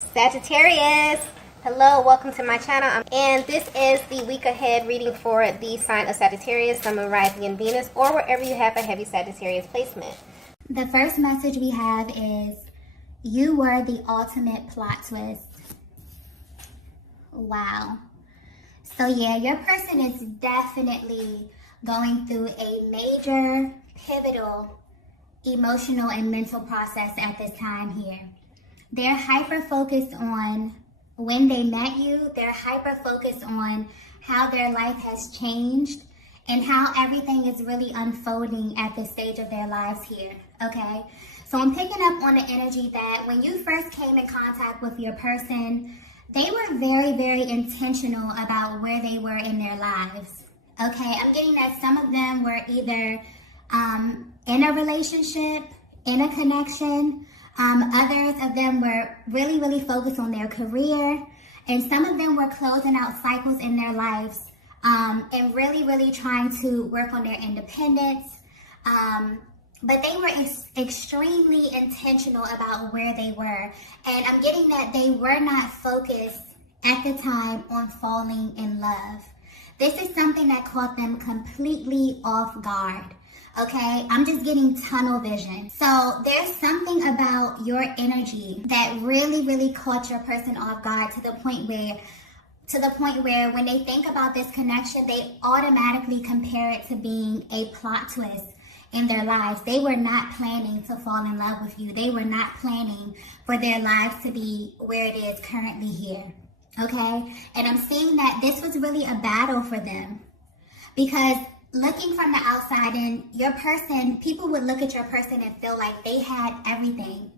Sagittarius, hello, welcome to my channel, and this is the week ahead reading for the sign of Sagittarius, Sun, Moon, Rising, and Venus, or wherever you have a heavy Sagittarius placement. The first message we have is, you were the ultimate plot twist. Wow. So yeah, your person is definitely going through a major, pivotal, emotional and mental process at this time here. They're hyper-focused on when they met you. They're hyper-focused on how their life has changed and how everything is really unfolding at this stage of their lives here, okay? So I'm picking up on the energy that when you first came in contact with your person, they were very, very intentional about where they were in their lives, okay? I'm getting that some of them were either in a relationship, in a connection. Others of them were really, really focused on their career, and some of them were closing out cycles in their lives and really, really trying to work on their independence. But they were extremely intentional about where they were, and I'm getting that they were not focused at the time on falling in love. This is something that caught them completely off guard. Okay, I'm just getting tunnel vision. So there's something about your energy that really, really caught your person off guard to the point where when they think about this connection, they automatically compare it to being a plot twist in their lives. They were not planning to fall in love with you. They were not planning for their lives to be where it is currently here. Okay, and I'm seeing that this was really a battle for them, because looking from the outside in, your person, people would look at your person and feel like they had everything.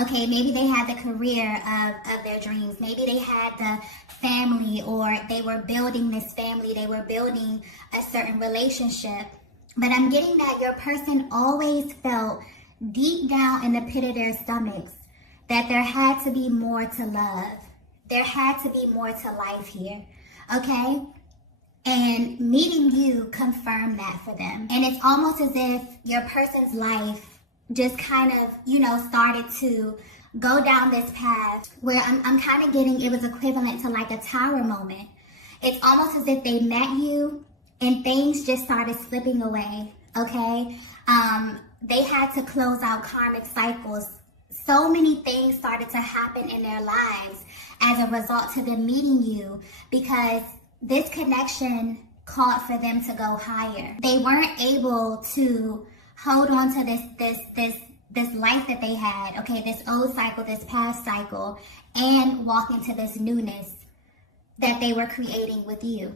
Okay, maybe they had the career of their dreams. Maybe they had the family, or they were building this family. They were building a certain relationship. But I'm getting that your person always felt deep down in the pit of their stomachs that there had to be more to love. There had to be more to life here. Okay? And meeting you confirmed that for them. And it's almost as if your person's life just kind of, started to go down this path where I'm kind of getting, it was equivalent to like a tower moment. It's almost as if they met you and things just started slipping away, okay? They had to close out karmic cycles. So many things started to happen in their lives as a result to them meeting you, because this connection called for them to go higher. They weren't able to hold on to this life that they had, okay, this old cycle, this past cycle, and walk into this newness that they were creating with you.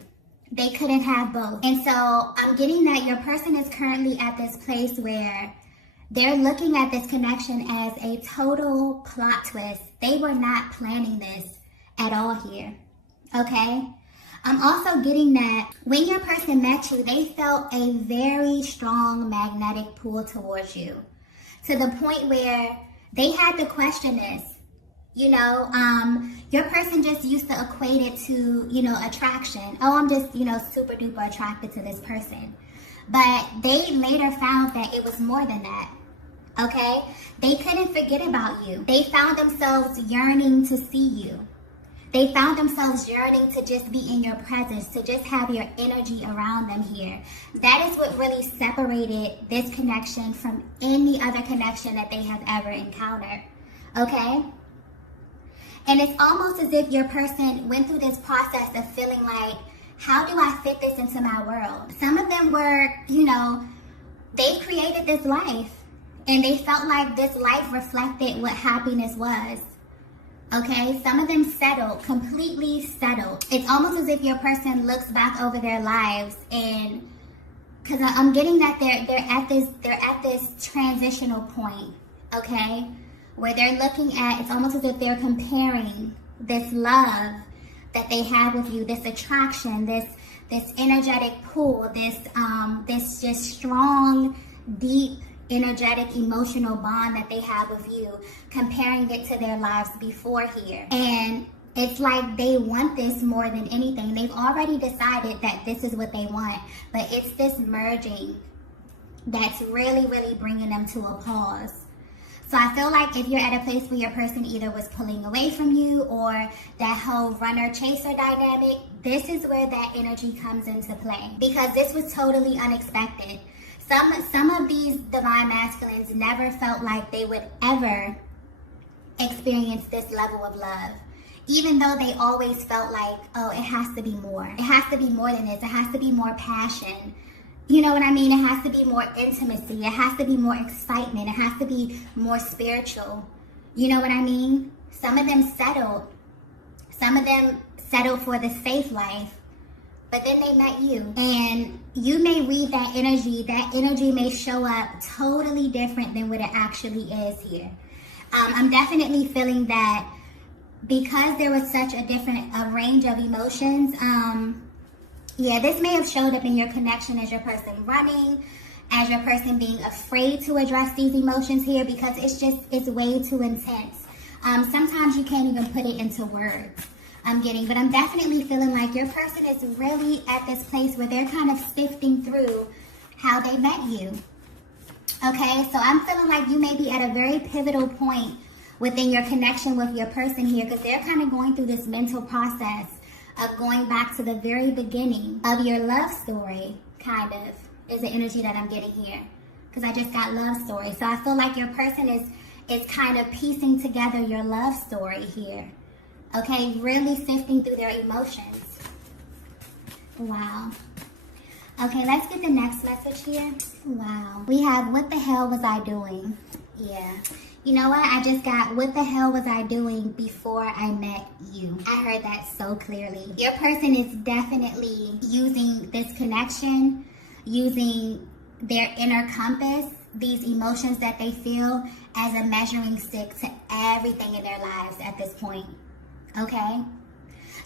They couldn't have both. And so I'm getting that your person is currently at this place where they're looking at this connection as a total plot twist. They were not planning this at all here, okay? I'm also getting that when your person met you, they felt a very strong magnetic pull towards you, to the point where they had to question this. Your person just used to equate it to, attraction. Oh, I'm just, super duper attracted to this person. But they later found that it was more than that. Okay? They couldn't forget about you. They found themselves yearning to see you. They found themselves yearning to just be in your presence, to just have your energy around them here. That is what really separated this connection from any other connection that they have ever encountered, okay? And it's almost as if your person went through this process of feeling like, how do I fit this into my world? Some of them were, they created this life, and they felt like this life reflected what happiness was. Okay, some of them settled, completely settled. It's almost as if your person looks back over their lives, and because I'm getting that they're at this transitional point, okay, where they're looking at, it's almost as if they're comparing this love that they have with you, this attraction, this energetic pull, this just strong, deep, energetic, emotional bond that they have with you, comparing it to their lives before here. And it's like they want this more than anything. They've already decided that this is what they want, but it's this merging that's really, really bringing them to a pause. So I feel like if you're at a place where your person either was pulling away from you or that whole runner-chaser dynamic, this is where that energy comes into play. Because this was totally unexpected. Some of these divine masculines never felt like they would ever experience this level of love. Even though they always felt like, oh, it has to be more. It has to be more than this. It has to be more passion. You know what I mean? It has to be more intimacy. It has to be more excitement. It has to be more spiritual. You know what I mean? Some of them settled. Some of them settled for the safe life. But then they met you. And you may read that energy. That energy may show up totally different than what it actually is here. I'm definitely feeling that because there was such a range of emotions, yeah, this may have showed up in your connection as your person running, as your person being afraid to address these emotions here because it's way too intense. Sometimes you can't even put it into words. But I'm definitely feeling like your person is really at this place where they're kind of sifting through how they met you. Okay, so I'm feeling like you may be at a very pivotal point within your connection with your person here because they're kind of going through this mental process of going back to the very beginning of your love story, kind of, is the energy that I'm getting here. Because I just got love story. So I feel like your person is kind of piecing together your love story here. Okay, really sifting through their emotions. Wow. Okay, let's get the next message here. Wow. We have, what the hell was I doing? Yeah. You know what? I just got, what the hell was I doing before I met you? I heard that so clearly. Your person is definitely using this connection, using their inner compass, these emotions that they feel as a measuring stick to everything in their lives at this point. Okay?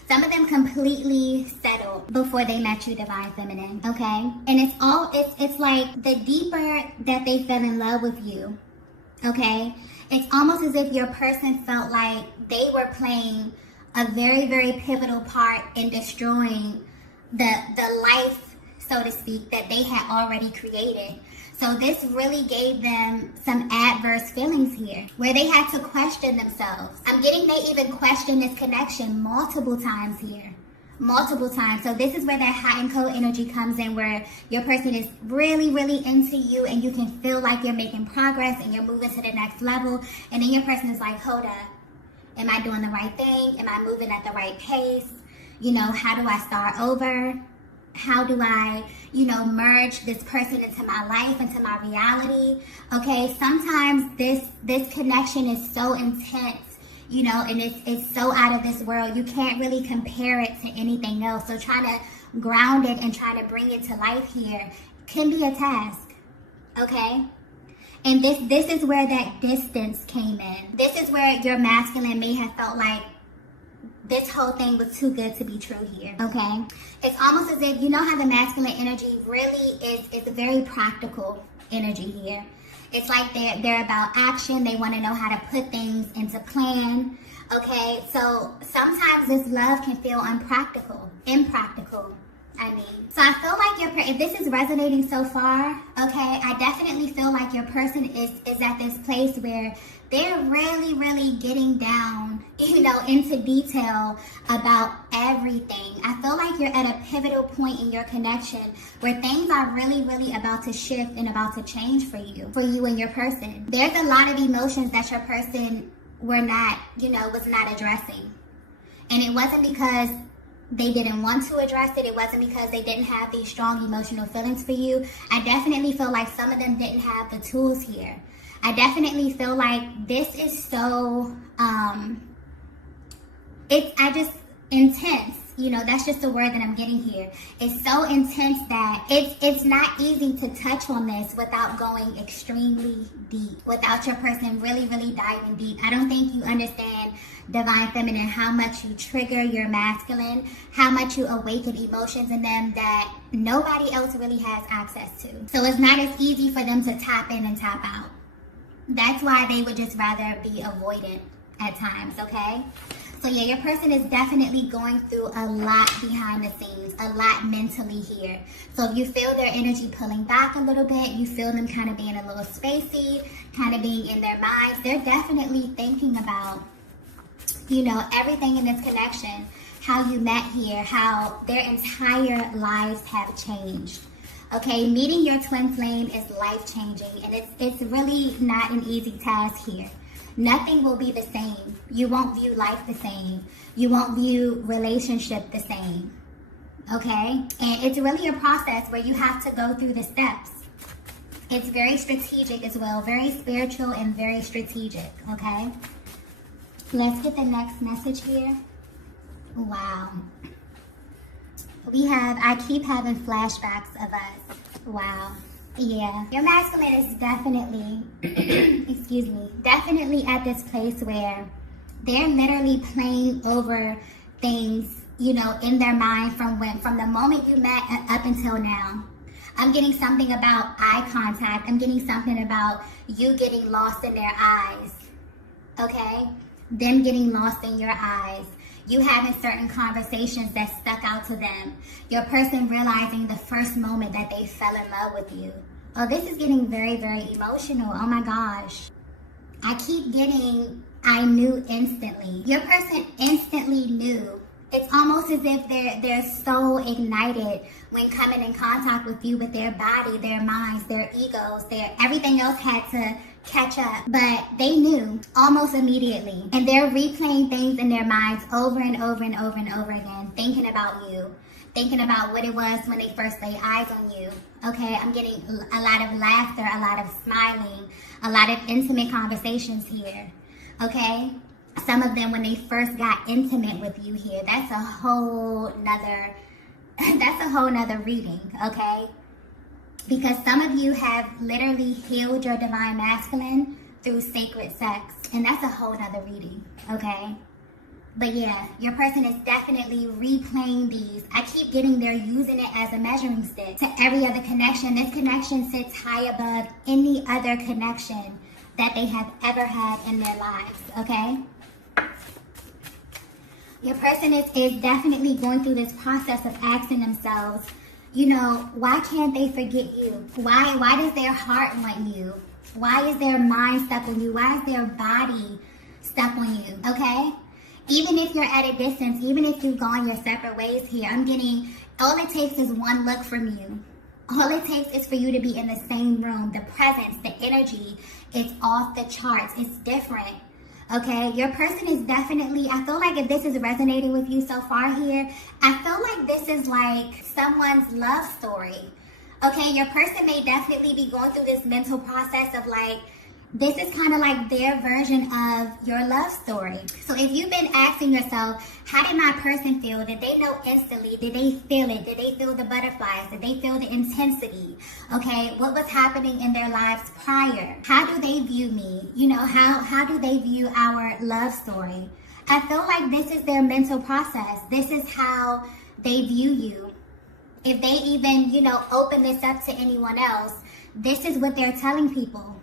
Some of them completely settled before they met you, Divine Feminine. Okay? And it's like the deeper that they fell in love with you, okay, it's almost as if your person felt like they were playing a very, very pivotal part in destroying the life, so to speak, that they had already created. So this really gave them some adverse feelings here, where they had to question themselves. I'm getting they even questioned this connection multiple times here. Multiple times. So this is where that hot and cold energy comes in, where your person is really, really into you and you can feel like you're making progress and you're moving to the next level. And then your person is like, hold up. Am I doing the right thing? Am I moving at the right pace? You know, how do I start over? How do I, merge this person into my life, into my reality? Okay, sometimes this connection is so intense, and it's so out of this world. You can't really compare it to anything else. So trying to ground it and trying to bring it to life here can be a task, okay? And this is where that distance came in. This is where your masculine may have felt like this whole thing was too good to be true here, okay? It's almost as if, how the masculine energy really is a very practical energy here. It's like they're about action. They want to know how to put things into plan, okay? So sometimes this love can feel impractical, I mean. So I feel like if this is resonating so far, okay, I definitely feel like your person is at this place where they're really, really getting down, into detail about everything. I feel like you're at a pivotal point in your connection where things are really, really about to shift and about to change for you and your person. There's a lot of emotions that your person was not addressing. And it wasn't because they didn't want to address it. It wasn't because they didn't have these strong emotional feelings for you. I definitely feel like some of them didn't have the tools here. I definitely feel like this is so, intense. That's just the word that I'm getting here. It's so intense that it's not easy to touch on this without going extremely deep, without your person really, really diving deep. I don't think you understand, Divine Feminine, how much you trigger your masculine, how much you awaken emotions in them that nobody else really has access to. So it's not as easy for them to tap in and tap out. That's why they would just rather be avoidant at times, okay? So yeah, your person is definitely going through a lot behind the scenes, a lot mentally here. So if you feel their energy pulling back a little bit, you feel them kind of being a little spacey, kind of being in their minds, they're definitely thinking about, you know, everything in this connection, how you met here, how their entire lives have changed. Okay, meeting your twin flame is life-changing, and it's really not an easy task here. Nothing will be the same. You won't view life the same. You won't view relationship the same. Okay? And it's really a process where you have to go through the steps. It's very strategic as well. Very spiritual and very strategic. Okay? Let's get the next message here. Wow. I keep having flashbacks of us. Wow. Yeah, your masculine is definitely, definitely at this place where they're literally playing over things, you know, in their mind from the moment you met up until now. I'm getting something about eye contact. I'm getting something about you getting lost in their eyes, okay? Them getting lost in your eyes. You having certain conversations that stuck out to them. Your person realizing the first moment that they fell in love with you. Oh, this is getting very, very emotional. Oh my gosh. I keep getting, I knew instantly. Your person instantly knew. It's almost as if they're so ignited when coming in contact with you, with their body, their minds, their egos, everything else had to catch up. But they knew almost immediately. And they're replaying things in their minds over and over and over and over again, thinking about you, thinking about what it was when they first laid eyes on you. Okay, I'm getting a lot of laughter, a lot of smiling, a lot of intimate conversations here. Okay? Some of them when they first got intimate with you here. That's a whole nother reading, okay? Because some of you have literally healed your divine masculine through sacred sex. And that's a whole nother reading, okay? But yeah, your person is definitely replaying these. I keep getting they're using it as a measuring stick to every other connection. This connection sits high above any other connection that they have ever had in their lives, okay? Your person is definitely going through this process of asking themselves, you know, why can't they forget you? Why does their heart want you? Why is their mind stuck on you? Why is their body stuck on you? Okay? Even if you're at a distance, even if you've gone your separate ways here, I'm getting, all it takes is one look from you. All it takes is for you to be in the same room. The presence, the energy, it's off the charts. It's different. Okay, your person is definitely, I feel like if this is resonating with you so far here, I feel like this is like someone's love story. Okay, your person may definitely be going through this mental process of like, this is kind of like their version of your love story. So if you've been asking yourself, how did my person feel? Did they know instantly? Did they feel it? Did they feel the butterflies? Did they feel the intensity? Okay, what was happening in their lives prior? How do they view me? You know, how do they view our love story? I feel like this is their mental process. This is how they view you. If they even, you know, open this up to anyone else, this is what they're telling people.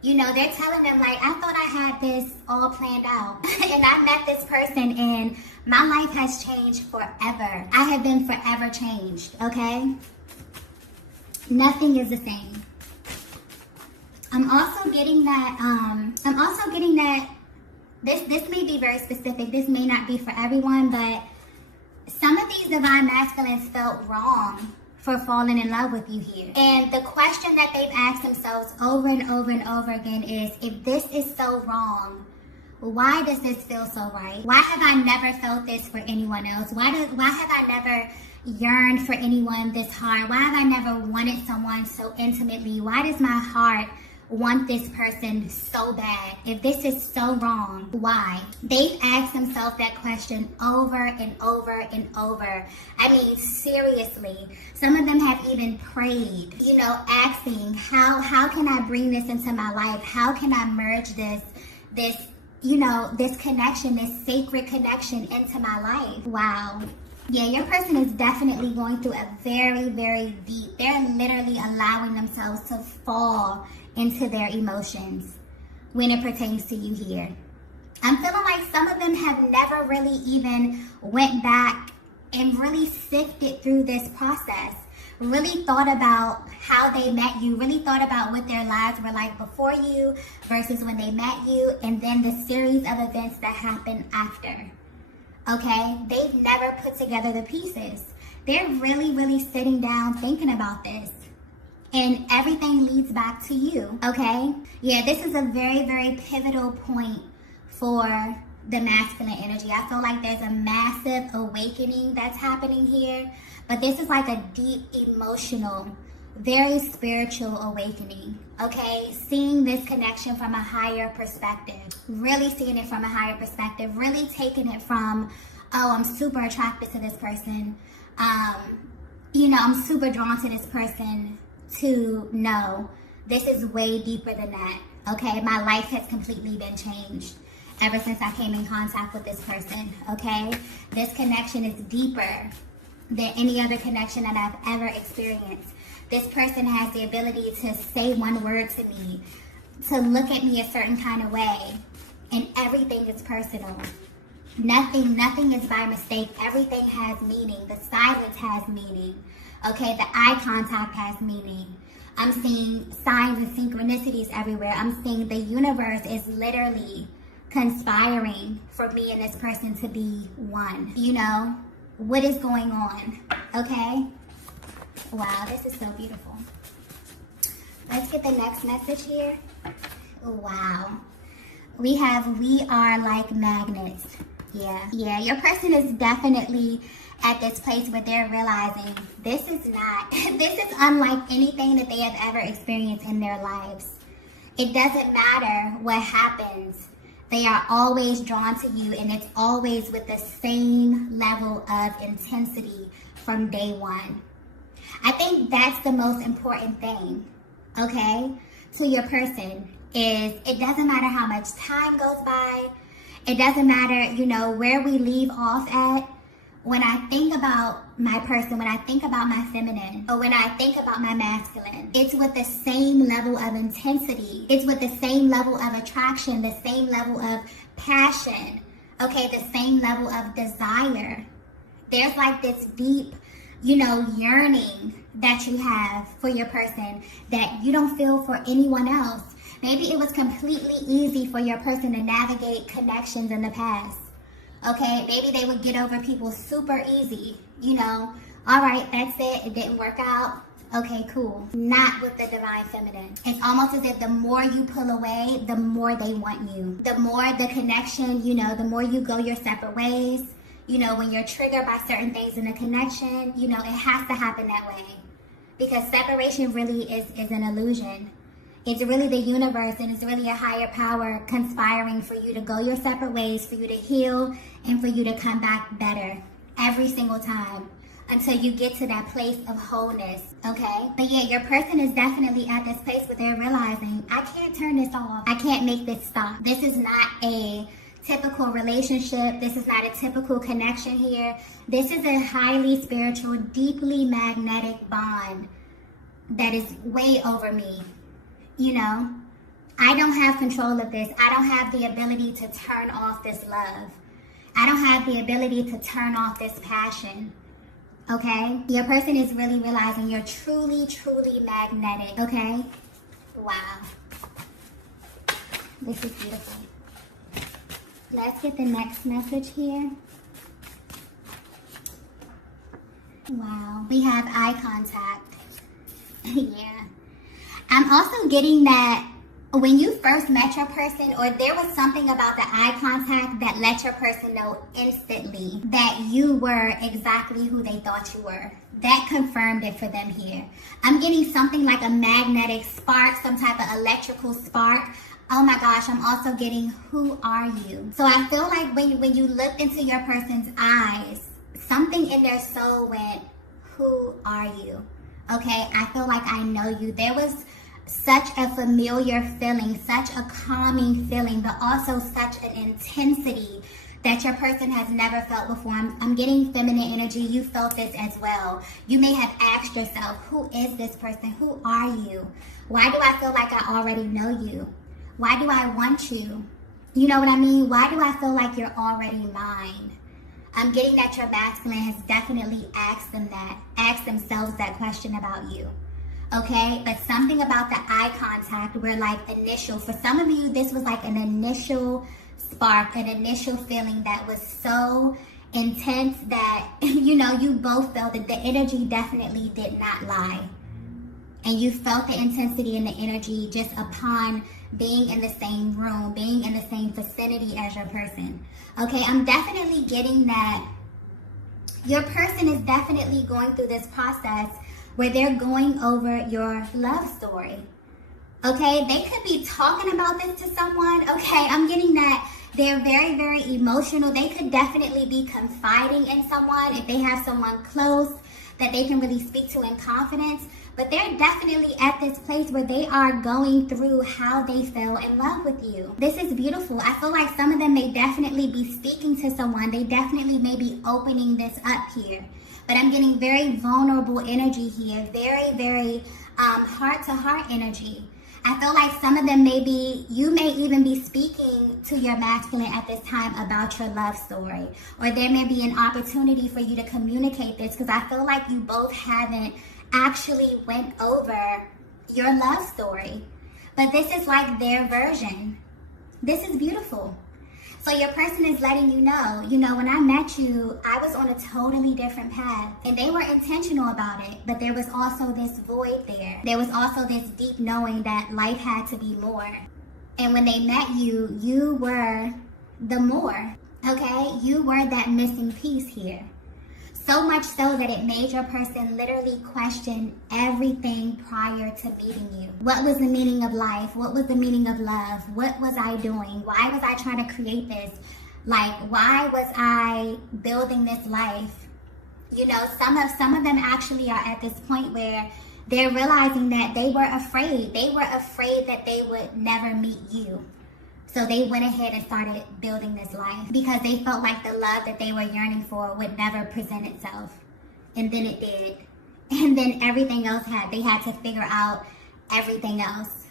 You know, they're telling them like, I thought I had this all planned out. And I met this person and my life has changed forever. I have been forever changed, okay? Nothing is the same. I'm also getting that, this may be very specific. This may not be for everyone, but some of these divine masculines felt wrong for falling in love with you here. And the question that they've asked themselves over and over and over again is, if this is so wrong, why does this feel so right? Why have I never felt this for anyone else? Why have I never yearned for anyone this hard? Why have I never wanted someone so intimately? Why does my heart want this person so bad? If this is so wrong, why? They've asked themselves that question over and over and over. I mean, seriously. Some of them have even prayed, you know, asking, how can I bring this into my life? How can I merge this, you know, this connection, this sacred connection into my life? Wow. Yeah, your person is definitely going through a very, very deep, they're literally allowing themselves to fall into their emotions when it pertains to you here. I'm feeling like some of them have never really even went back and really sifted through this process. Really thought about how they met you, really thought about what their lives were like before you versus when they met you, and then the series of events that happened after. Okay? They've never put together the pieces. They're really, really sitting down thinking about this. And everything leads back to you, okay? Yeah, this is a very, very pivotal point for the masculine energy. I feel like there's a massive awakening that's happening here, but this is like a deep emotional, very spiritual awakening, okay? Seeing this connection from a higher perspective, really seeing it from a higher perspective, really taking it from, oh, I'm super attracted to this person. I'm super drawn to this person, to no, this is way deeper than that, okay? My life has completely been changed ever since I came in contact with this person, okay? This connection is deeper than any other connection that I've ever experienced. This person has the ability to say one word to me, to look at me a certain kind of way, and everything is personal. Nothing is by mistake. Everything has meaning. The silence has meaning, okay? The eye contact has meaning. I'm seeing signs and synchronicities everywhere. I'm seeing the universe is literally conspiring for me and this person to be one. What is going on, okay? Wow, this is so beautiful. Let's get the next message here. Wow. We are like magnets. Yeah, your person is definitely at this place where they're realizing this is unlike anything that they have ever experienced in their lives. It doesn't matter what happens. They are always drawn to you, and it's always with the same level of intensity from day one. I think that's the most important thing, okay, to your person, is it doesn't matter how much time goes by. It doesn't matter, where we leave off at. When I think about my person, when I think about my feminine, or when I think about my masculine, it's with the same level of intensity. It's with the same level of attraction, the same level of passion, okay, the same level of desire. There's like this deep, yearning that you have for your person that you don't feel for anyone else. Maybe it was completely easy for your person to navigate connections in the past. Okay, maybe they would get over people super easy, all right, that's it, it didn't work out, okay, cool. Not with the divine feminine. It's almost as if the more you pull away, the more they want you. The more the connection, the more you go your separate ways, when you're triggered by certain things in a connection, it has to happen that way. Because separation really is an illusion. It's really the universe, and it's really a higher power conspiring for you to go your separate ways, for you to heal, and for you to come back better every single time until you get to that place of wholeness, okay? But yeah, your person is definitely at this place where they're realizing, I can't turn this off. I can't make this stop. This is not a typical relationship. This is not a typical connection here. This is a highly spiritual, deeply magnetic bond that is way over me. I don't have control of this. I don't have the ability to turn off this love. I don't have the ability to turn off this passion, okay? Your person is really realizing you're truly, truly magnetic, okay? Wow. This is beautiful. Let's get the next message here. Wow. We have eye contact. Yeah. I'm also getting that when you first met your person, or there was something about the eye contact that let your person know instantly that you were exactly who they thought you were. That confirmed it for them here. I'm getting something like a magnetic spark, some type of electrical spark. Oh my gosh, I'm also getting, who are you? So I feel like when you looked into your person's eyes, something in their soul went, who are you? Okay, I feel like I know you. There was such a familiar feeling, such a calming feeling, but also such an intensity that your person has never felt before. I'm getting feminine energy. You felt this as well. You may have asked yourself, who is this person? Who are you? Why do I feel like I already know you? Why do I want you? You know what I mean? Why do I feel like you're already mine? I'm getting that your masculine has definitely asked themselves that question about you. Okay, but something about the eye contact where like initial, for some of you, this was like an initial spark, an initial feeling that was so intense that, you know, you both felt that the energy definitely did not lie. And you felt the intensity and the energy just upon being in the same room, being in the same vicinity as your person. Okay, I'm definitely getting that your person is definitely going through this process where they're going over your love story. Okay, they could be talking about this to someone. Okay, I'm getting that they're very, very emotional. They could definitely be confiding in someone if they have someone close that they can really speak to in confidence. But they're definitely at this place where they are going through how they fell in love with you. This is beautiful. I feel like some of them may definitely be speaking to someone. They definitely may be opening this up here. But I'm getting very vulnerable energy here. Very, very heart-to-heart energy. I feel like some of them you may even be speaking to your masculine at this time about your love story. Or there may be an opportunity for you to communicate this, because I feel like you both haven't actually went over your love story. But this is like their version. This is beautiful. So your person is letting you know, when I met you, I was on a totally different path. And they were intentional about it. But there was also this void there. There was also this deep knowing that life had to be more. And when they met you, you were the more. Okay? You were that missing piece here. So much so that it made your person literally question everything prior to meeting you. What was the meaning of life? What was the meaning of love? What was I doing? Why was I trying to create this? Like, why was I building this life? You know, some of them actually are at this point where they're realizing that they were afraid. They were afraid that they would never meet you. So they went ahead and started building this life because they felt like the love that they were yearning for would never present itself. And then it did. And then everything else they had to figure out everything else,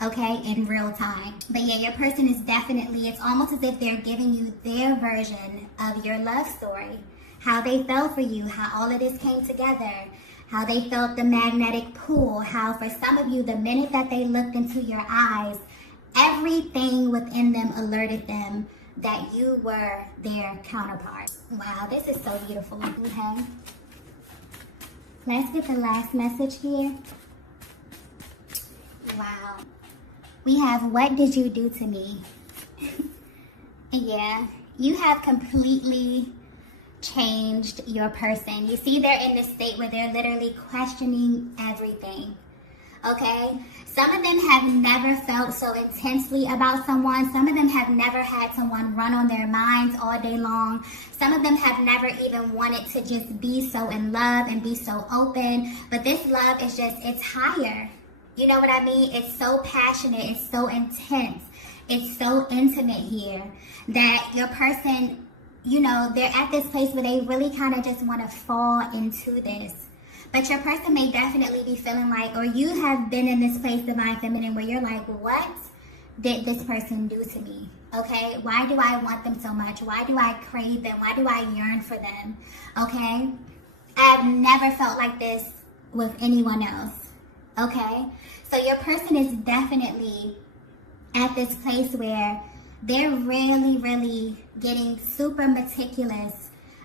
okay, in real time. But yeah, your person is definitely, it's almost as if they're giving you their version of your love story. How they fell for you, how all of this came together, how they felt the magnetic pull, how for some of you, the minute that they looked into your eyes, everything within them alerted them that you were their counterpart. Wow, this is so beautiful. Okay. Let's get the last message here. Wow. We have, what did you do to me? Yeah, you have completely changed your person. You see, they're in this state where they're literally questioning everything. Okay? Some of them have never felt so intensely about someone. Some of them have never had someone run on their minds all day long. Some of them have never even wanted to just be so in love and be so open. But this love is just, it's higher. You know what I mean? It's so passionate. It's so intense. It's so intimate here that your person, you know, they're at this place where they really kind of just want to fall into this. But your person may definitely be feeling like, or you have been in this place, Divine Feminine, where you're like, what did this person do to me? Okay? Why do I want them so much? Why do I crave them? Why do I yearn for them? Okay? I've never felt like this with anyone else. Okay? So your person is definitely at this place where they're really, really getting super meticulous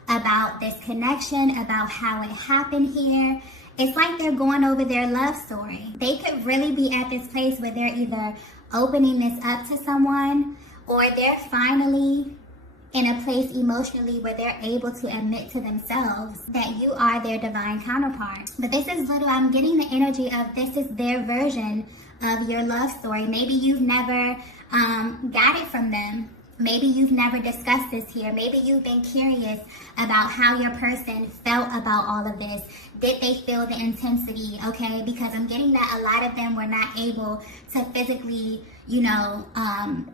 about this connection, about how it happened here. It's like they're going over their love story. They could really be at this place where they're either opening this up to someone, or they're finally in a place emotionally where they're able to admit to themselves that you are their divine counterpart. But this is I'm getting the energy of this is their version of your love story. Maybe you've never got it from them. Maybe you've never discussed this here. Maybe you've been curious about how your person felt about all of this. Did they feel the intensity? Okay, because I'm getting that a lot of them were not able to physically,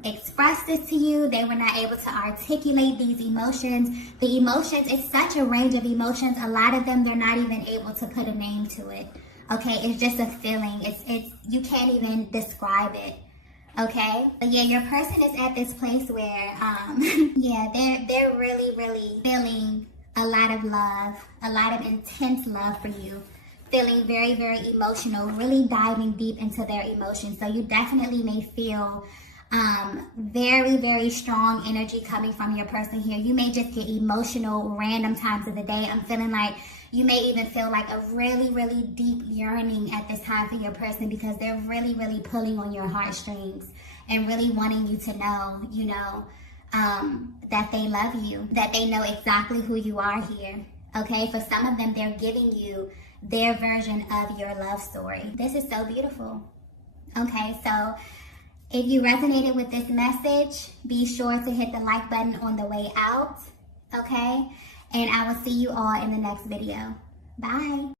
express this to you. They were not able to articulate these emotions. The emotions, it's such a range of emotions. A lot of them, they're not even able to put a name to it. Okay, it's just a feeling. It's you can't even describe it. Okay, but yeah, your person is at this place where, yeah, they're really, really feeling a lot of love, a lot of intense love for you, feeling very, very emotional, really diving deep into their emotions. So you definitely may feel very, very strong energy coming from your person here. You may just get emotional random times of the day. I'm feeling like you may even feel like a really, really deep yearning at this time for your person because they're really, really pulling on your heartstrings and really wanting you to know, that they love you, that they know exactly who you are here. Okay, for some of them, they're giving you their version of your love story. This is so beautiful. Okay, so if you resonated with this message, be sure to hit the like button on the way out. Okay, and I will see you all in the next video. Bye.